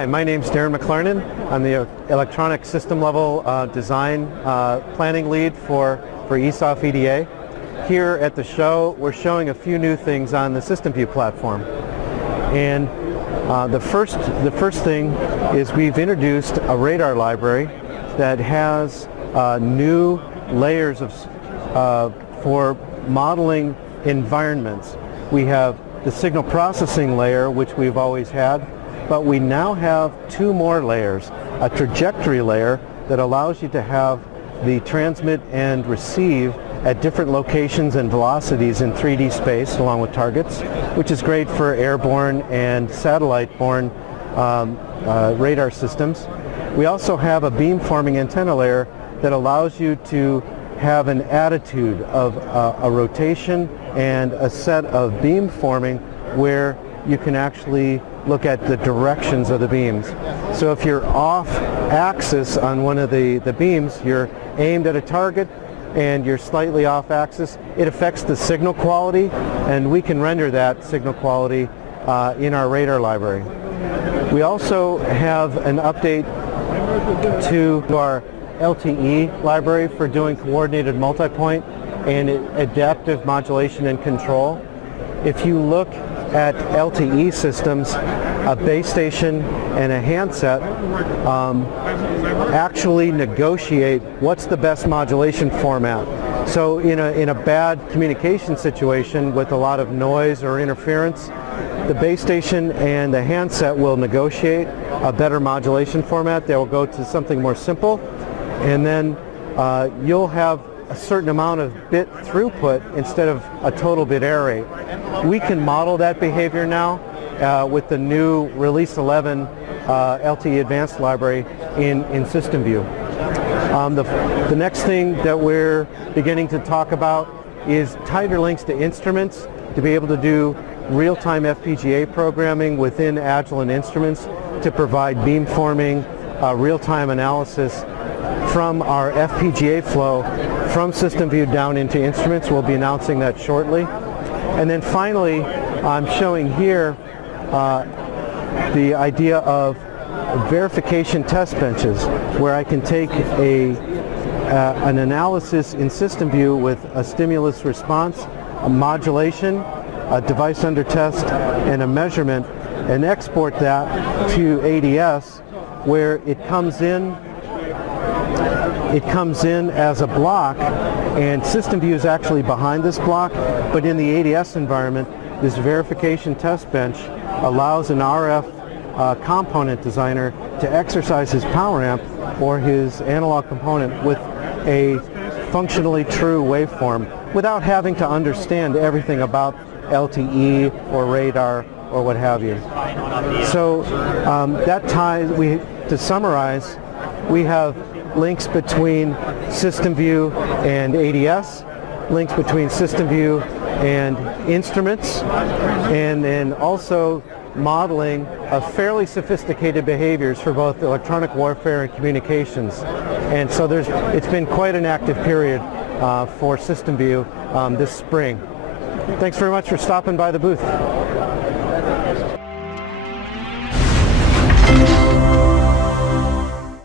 Hi, my name's Darren McLernan. I'm the electronic system level design planning lead for ESOF EDA. Here at the show, we're showing a few new things on the SystemVue platform. And the first thing is we've introduced a radar library that has new layers for modeling environments. We have the signal processing layer, which we've always had, but we now have two more layers. A trajectory layer that allows you to have the transmit and receive at different locations and velocities in 3D space along with targets, which is great for airborne and satellite-borne radar systems. We also have a beamforming antenna layer that allows you to have an attitude of a rotation and a set of beamforming where you can actually look at the directions of the beams. So if you're off axis on one of the beams, you're aimed at a target and you're slightly off axis, it affects the signal quality, and we can render that signal quality in our radar library. We also have an update to our LTE library for doing coordinated multipoint and adaptive modulation and control. If you look at LTE systems, a base station and a handset actually negotiate what's the best modulation format. So in a bad communication situation with a lot of noise or interference, the base station and the handset will negotiate a better modulation format. They will go to something more simple, and then you'll have a certain amount of bit throughput instead of a total bit error rate. We can model that behavior now with the new Release 11 LTE-Advanced library in SystemVue. The next thing that we're beginning to talk about is tighter links to instruments to be able to do real-time FPGA programming within Agilent instruments to provide beamforming, real-time analysis from our FPGA flow from SystemVue down into instruments. We'll be announcing that shortly. And then finally, I'm showing here the idea of verification test benches, where I can take an analysis in SystemVue with a stimulus response, a modulation, a device under test, and a measurement, and export that to ADS, where it comes in as a block, and SystemVue is actually behind this block, but in the ADS environment, this verification test bench allows an RF component designer to exercise his power amp or his analog component with a functionally true waveform without having to understand everything about LTE or radar or what have you. So that ties, to summarize, we have links between SystemVue and ADS, links between SystemVue and instruments, and then also modeling of fairly sophisticated behaviors for both electronic warfare and communications. And so it's been quite an active period for SystemVue this spring. Thanks very much for stopping by the booth.